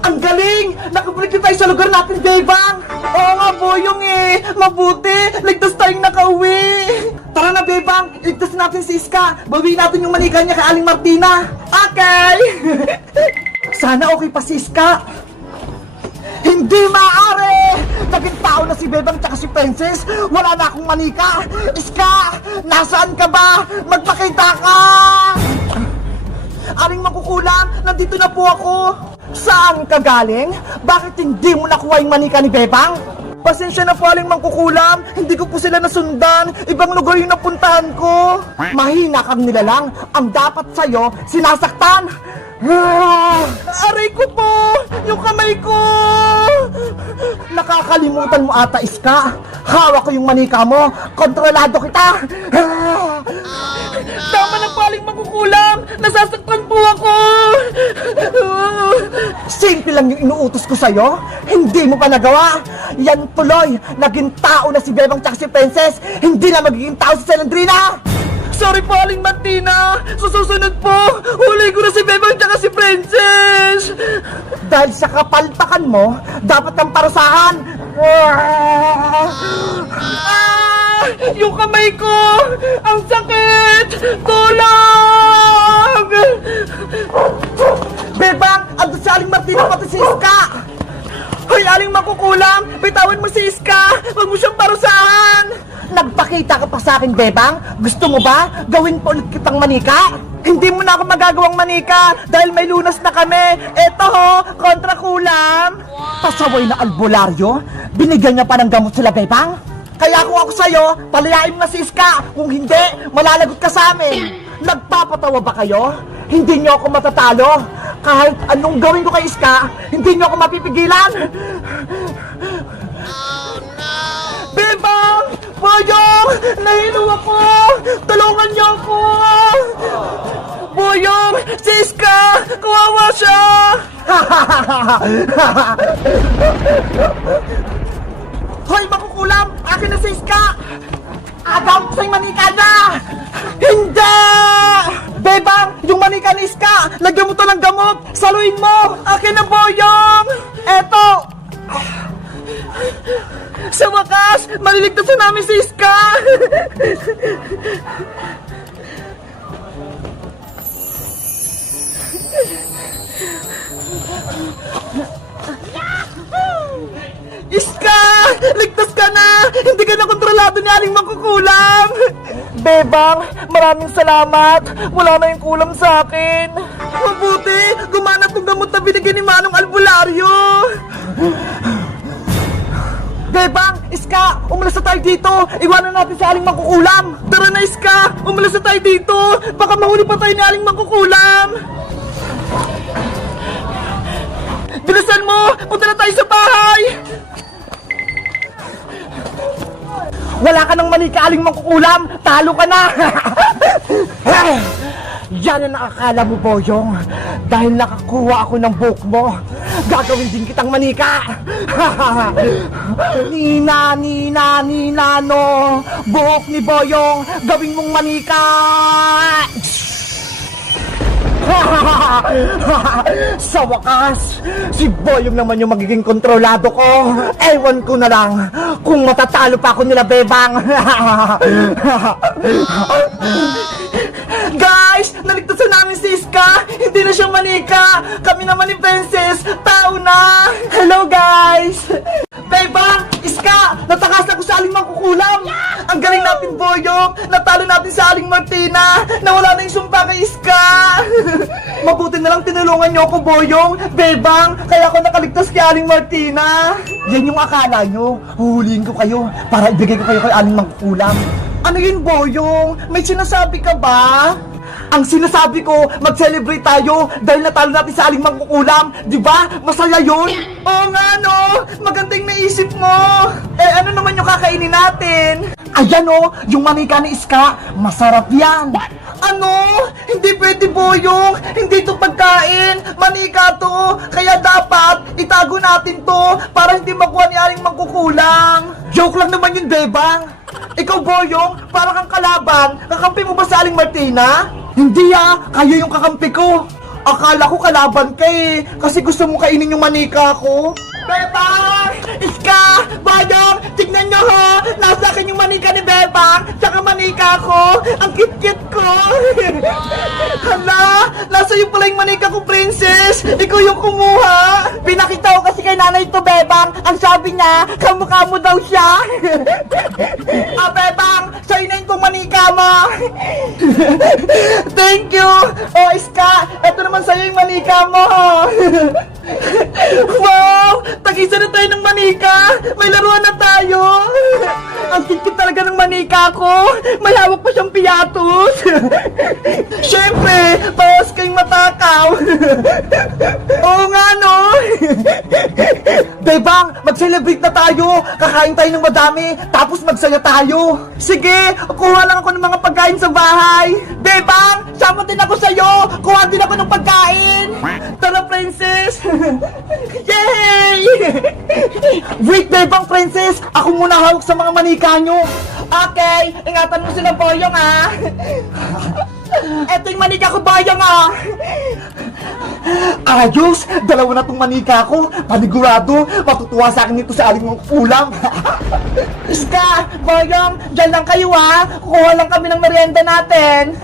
Ang galing! Nakabalik na tayo sa lugar natin, Bebang! Oo nga, Boyong eh! Mabuti! Ligtas tayong nakauwi! Tara na, Bebang! Ligtas natin si Iska! Bawiin natin yung manika niya kay Aling Martina! Okay! Sana okay pa si Iska! Hindi maaari! Naging tao na si Bebang tsaka si Princess! Wala na akong manika! Iska! Nasaan ka ba? Magpakita ka! Aling Mangkukulam, nandito na po ako! Saan ka galing? Bakit hindi mo nakuha yung manika ni Bebang? Pasensya na po, Aling Mangkukulam. Hindi ko po sila nasundan. Ibang lugar yung napuntahan ko. Mahina kang nilalang. Ang dapat sa'yo, sinasaktan. Aray ko po! Yung kamay ko! Nakakalimutan mo ata, Iska. Hawak ko yung manika mo. Kontrolado kita. Tama na po, Aling Mangkukulam. Nasasaktan po ako. Simple lang yung inuutos ko sa'yo. Hindi mo pa nagawa. Yan tuloy. Naging tao na si Bebang tsaka si Princess. Hindi na magiging tao si Celandrina. Sorry po, Aling Martina. Susunod po. Huli ko na si Bebang tsaka si Princess. Dahil sa kapalpakan mo, dapat kang parusahan. Yung kamay ko! Ang sakit! Tulong! Bebang! Andun sa Aling Martina pati si Iska! Hoy, Aling Mangkukulam! Bitawan mo si Iska! Huwag mo siyang parusahan! Nagpakita ka pa sa akin, Bebang? Gusto mo ba? Gawin pa ulit kitang manika? Hindi mo na ako magagawang manika dahil may lunas na kami. Eto ho, kontra kulam. Pasaway na albularyo? Binigyan niya pa ng gamot sila, Bebang? Kaya kung ako sa'yo, palayain mo na si Iska. Kung hindi, malalagot ka sa amin. Nagpapatawa ba kayo? Hindi niyo ako matatalo. Kahit anong gawin ko kay Iska, hindi niyo ako mapipigilan. Bebang! Boyong! Nahilo ako! Tulungan niyo ako! Boyong! Si Iska! Kawawa siya! Hoy, Mangkukulam! Akin na si Iska! Agaw ko sa'yo manika niya! Hindi! Bebang! Yung manika ni Iska! Lagyan mo to ng gamot! Saluin mo! Akin na, Boyong! Eto! Sa wakas! Maliligtas na namin si Iska! Iska! Ligtas ka na! Hindi ka na kontrolado ni Aling Mangkukulam! Bebang, maraming salamat! Wala na yung kulam sa akin! Mabuti! Gumana tong gamot na binigyan ni Manong Albularyo! Bebang! Iska! Umalis na tayo dito! Iwanan natin si Aling Mangkukulam! Tara na, Iska! Umalis na tayo dito! Baka mahuli pa tayo ni Aling Mangkukulam! Bilisan mo! Punta na tayo sa bahay! Wala ka ng manika, Aling Mangkukulam! Talo ka na! Yan ang nakakala mo, Boyong. Dahil nakakuha ako ng buhok mo, gagawin din kitang manika! Nina, no! Buhok ni Boyong, gawin mong manika! Sa wakas, si Boyong naman yung magiging kontrolado ko. Ewan ko na lang kung matatalo pa ako nila, Bebang. Guys, naligtasan namin si Iska. Hindi na siya manika. Kami naman ni Princess, tao na. Hello, guys. Bebang, Iska, natakas ako sa Aling Mangkukulam. Ang galing natin, Boyong. Natalo natin sa Aling Martina. Nawala na yung sumpa kay Iska. Mabuti na lang tinulungan niyo ako, Boyong. Bebang, kaya ako nakaligtas kay Aling Martina. Yan yung akala nyo. Huhulihin ko kayo para ibigay ko kayo kay Aling Mangkukulam. Ano yun, Boyong? May sinasabi ka ba? Ang sinasabi ko, mag-celebrate tayo dahil natalo natin sa Aling Mangkukulam. Diba? Masaya yun? Oo nga, no? Magandang naisip mo. Eh, ano naman yung kakainin natin? Ayan, oh, yung manika ni Iska. Masarap yan. Ano? Hindi pwede, Boyong. Hindi to pagkain. Manika to. Kaya dapat itago natin to para hindi makuha ni Aling Mangkukulam. Joke lang naman yun, Bebang. Ikaw, Boyong, para kang kalaban. Kakampi mo ba sa Aling Martina? Hindi, kayo yung kakampi ko. Akala ko kalaban ka eh, kasi gusto mo kainin yung manika ko. Bebang! Iska! Bayang! Tignan nyo ha! Nasa akin yung manika ni Bebang! Tsaka manika ko! Ang kit-kit ko! Hala! Nasa iyo pala yung manika ko, princess! Ikaw yung kumuha! Pinakita ko kasi kay nanay to, Bebang! Ang sabi niya, kamukha mo daw siya! Bebang! Sa'yo na yung manika mo! Thank you! Oh, Iska! Ito naman sa'yo yung manika mo! Wow! Tag-isa na tayo ng manika! May laruan na tayo! Ang kikit talaga ng manika ko! May hawak pa siyang piyatos! Siyempre, bawas kayong matakaw! Oo nga, no? Bebang, mag-celebrate na tayo! Kakain tayo ng madami, tapos magsaya tayo! Sige, kuha lang ako ng mga pagkain sa bahay! Bebang, sama din ako sa'yo! Kuha din ako ng pagkain! Tara, princess! Yay! Wait, Bebang Princess! Ako muna hawak sa mga manika nyo! Okay, ingatan mo sila, Boyong, ha? Eto yung manika ko, Boyong, ha? Ayos! Dalawa na tong manika ko! Panigurado! Matutuwa sa akin ito sa aling mong ulam! Iska! Boyong! Diyan lang kayo, ha? Kukuha lang kami ng merienda natin!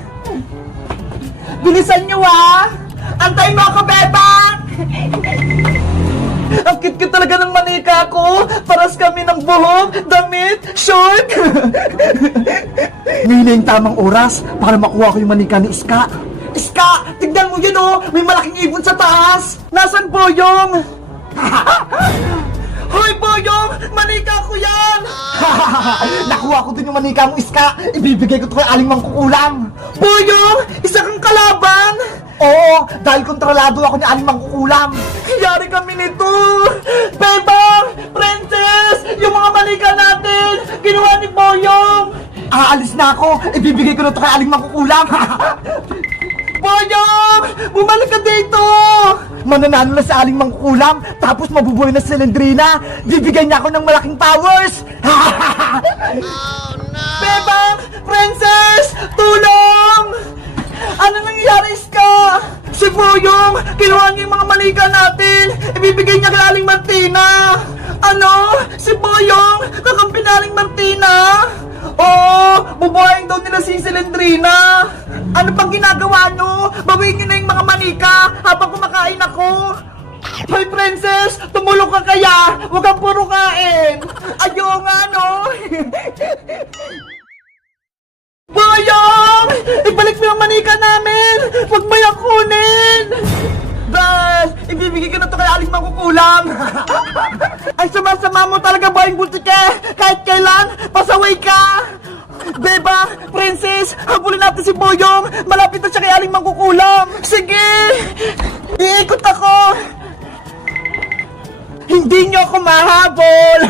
Bilisan nyo, ha? Antayin mo ako, Bebang! Ang cute talaga ng manika ko. Paras kami ng buhok, damit, short. Ngayon na yung tamang oras para makuha ko yung manika ni Iska. Iska, tignan mo yun oh. May malaking ibon sa taas. Nasaan Boyong? Hoy Boyong, manika ko yan. Nakuha ko din yung manika mo, Iska. Ibibigay ko to kay aling mangkukulam. Boyong, isa kang kalaban. Oo, dahil kontrolado ako ni aling mangkukulam. Yari kami nito! Bebang! Princess! Yung mga manika natin! Ginawa ni Boyong! Aalis na ako! Ibibigay ko na ito kay aling mangkukulam! Boyong! Bumalik ka dito! Mananalo na sa aling mangkukulam, tapos mabubuhay na si Lendrina! Bibigyan niya ako ng malaking powers! Bebang! Princess! Tulong! Ano nangyayari, Iska? Si Boyong, kinuha niya yung mga manika natin. Ibibigay niya kay Aling Martina. Ano? Si Boyong, kakampi na Aling Martina? Oo, bubuhayin daw nila si Silendrina. Ano pang ginagawa nyo? Bawiin nyo na yung mga manika habang kumakain ako. Hoy, princess, tumulong ka kaya? Huwag kang puro kain. Ayaw nga, no? Boyong! Ibalik mo yung manika namin! Huwag mo yung kunin! Bes! Ibibigay ko na to kay aling mangkukulam! Ay, sama-sama mo talaga, Boyong Bultike! Kahit kailan, pasaway ka! Beba! Princess! Habulin natin si Boyong! Malapit na siya kay aling mangkukulam! Sige! Iikot ako! Hindi nyo ako mahabol!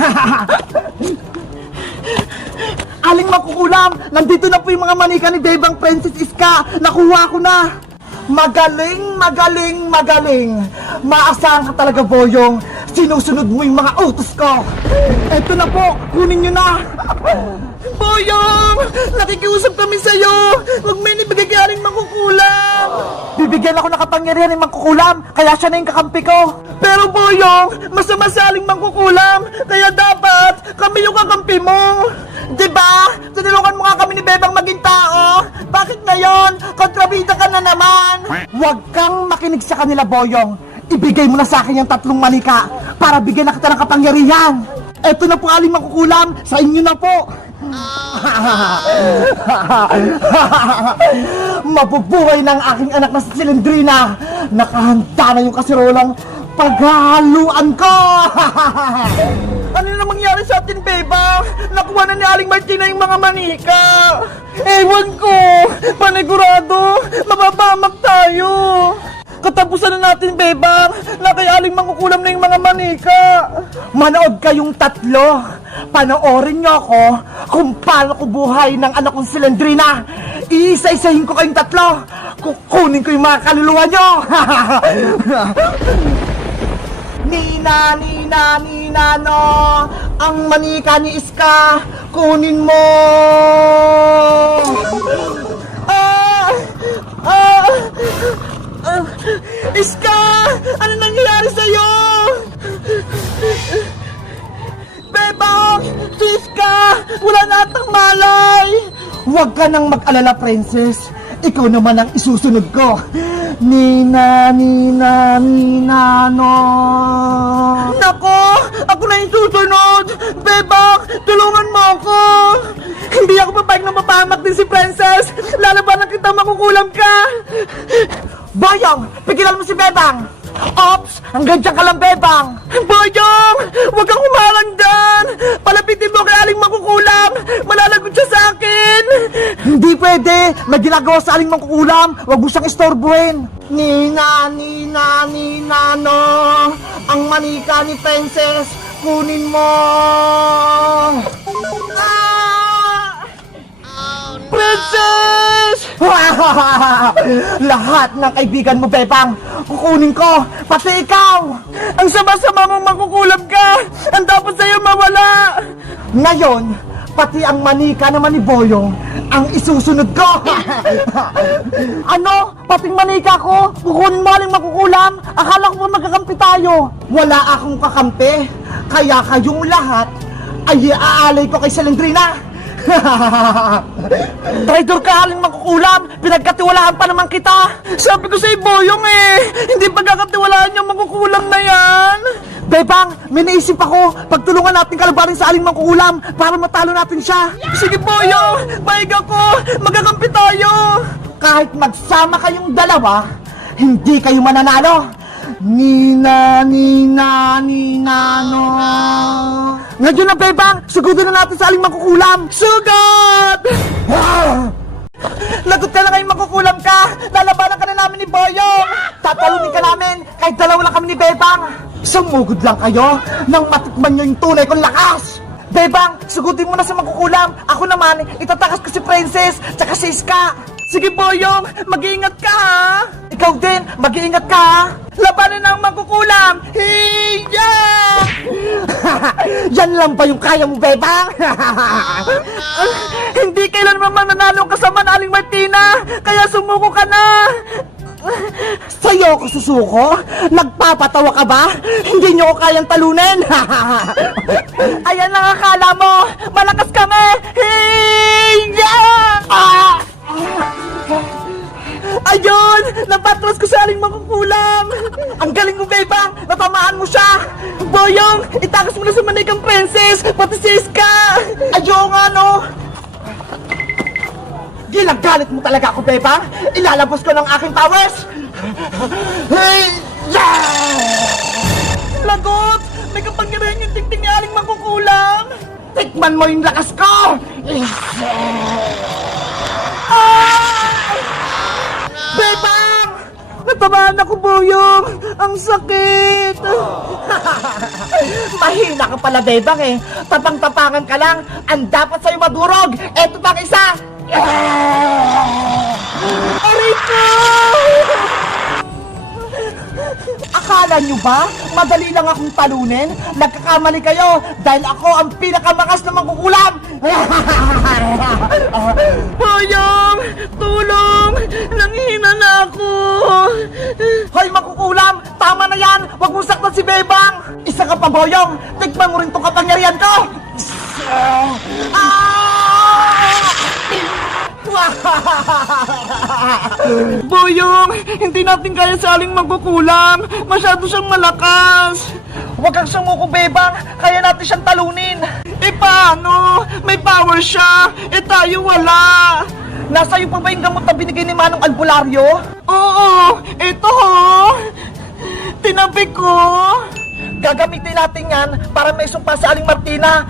Aling mangkukulam, nandito na po yung mga manika ni Bebang Princess Iska. Nakuha ko na. Magaling, magaling, magaling. Maasahan ka talaga, Boyong. Sinusunod mo yung mga utos ko. Eto na po, kunin nyo na. Boyong, nakikiusap kami sa'yo. Huwag may nibigay kay aling mangkukulam. Bibigyan ako ng kapangyarihan ng mangkukulam, kaya siya na yung kakampi ko. Pero Boyong, masama sa aling mangkukulam, kaya dapat kami yung kakampi mo. Diba? Tinulungan mo nga kami ni Bebang maging tao. Bakit ngayon? Kontrabida ka na naman. Huwag kang makinig sa kanila, Boyong. Ibigay mo na sa akin yung 3 manika para bigyan na kita ng kapangyarihan. Eto na po aling mangkukulam, sa inyo na po. Mabubuhay ng aking anak na si Silendrina. Nakahanda na yung kasirolang paghahaluan ko. Ano na mangyari sa atin, Beba? Nakuha na ni Aling Martina yung mga manika. Ewan ko. Panigurado, mababamak tayo. Katapusan na natin, Bebang, na kay Aling mangkukulam na yung mga manika. Manood kayong 3. Panoorin nyo ako kung paano ko buhay ng anak kong Silendrina. Iisa-isahin ko kayong 3. Kukunin ko yung mga kaluluwa nyo. Nina, Nina, Nina, no. Ang manika ni Iska, kunin mo. Iska! Ano nangyayari sa'yo? Bebang! Si Iska! Wala na atang malay! Huwag ka nang mag-alala, princess. Ikaw naman ang isusunod ko. Nina, no. Nako! Ako na yung susunod! Bebang! Tulungan mo ako! Hindi ako papayag na mapahamak din si princess! Lalabanan kita, makukulam ka! Boyong! Pigilan mo si Bebang! Ops! Hanggang dyan ka lang, Bebang! Boyong! Huwag kang humarang dyan! Palapitin mo kay Aling Makukulam! Malalagot siya sa akin! Hindi pwede! May ginagawa sa Aling Makukulam! Huwag mo siyang istorbuhin! Nina, no! Ang manika ni Princess! Kunin mo! Princess! Lahat ng kaibigan mo, Bebang, kukunin ko, pati ikaw! Ang sama-sama mong makukulam ka! Ang dapat sa'yo mawala! Ngayon, pati ang manika naman ni Boyong, ang isusunod ko! Ano? Pating manika ko? Kukunin mo Aling Makukulam? Akala ko ba magkakampi tayo? Wala akong kakampi, kaya kayong lahat ay iaalay ko kay Selendrina! Traitor ka, Aling Makukulam! Pinagkatiwalaan pa naman kita! Sabi ko sa'yo, Boyong hindi pagkakatiwalaan yung makukulam na yan! Bebang, may naisip ako! Pagtulungan natin kalabanin sa Aling Makukulam para matalo natin siya! Sige, Boyong! Maig ako! Magkakampi tayo! Kahit magsama kayong dalawa, hindi kayo mananalo! Nina, no. Ngayon na, Bebang, sugutin na natin sa Aling Makukulam. Sugod! Lagot ka na ngayon, makukulam ka. Lalabanan ka na namin ni Boyong. Tatalunin ka namin kahit dalawa lang kami ni Bebang. Sumugod lang kayo nang matikman nyo yung tunay kong lakas. Bebang, sugutin mo na sa Makukulam. Ako naman, itatakas ko si Princess tsaka si Iska. Sige, Boyong, mag-iingat ka, ha? Ikaw din, mag-iingat ka, ha? Labanan ng Makukulam! Hiya! Yan lang ba yung kaya mo, Bebang? Hindi kailanman mananalo ang kasama na Aling Martina, kaya sumuko ka na! Sa'yo ako susuko? Nagpapatawa ka ba? Hindi niyo ko kayang talunin! Ayan lang akala mo! Malakas kami! Hiya! Ayun! Napatros ko sa Aling Makukulam! Ang galing mo, Bebang! Natamaan mo siya! Boyong! Itakas mo na sa manikang princess! Pati si Iska! Ayun nga, no! Ginagalit mo talaga ako, Bebang! Ilalabas ko ng aking powers! Hey! Lagot! May kapangyarihan yung tingting ni Aling Makukulam! Tikman mo yung lakas ko! Bebang! Natamaan ako, Boyong! Ang sakit! Mahina ka pala, Bebang Tapang-tapangan ka lang! Ang dapat sa'yo madurog! Eto pang isa! Aray ko! Akala nyo ba? Madali lang akong talunin? Nagkakamali kayo dahil ako ang pinakamakas na Makukulam! Boyong! Tulong! Nanghihina na ako! Hoy, Makukulam! Tama na yan! Huwag mong saktan si Bebang! Isa ka pa, Boyong! Tikman mo rin itong kapangyarihan ko! Boyong! Hindi natin kaya sa Aling Makukulam! Masyado siyang malakas! Huwag kang sumuko, Bebang! Kaya natin siyang talunin! Paano? May power siya! Tayo wala! Nasa iyo pa ba yung gamot na binigay ni Manong Albularyo? Oo! Ito ho! Tinabi ko! Gagamitin natin yan para may sumpa sa Aling Martina!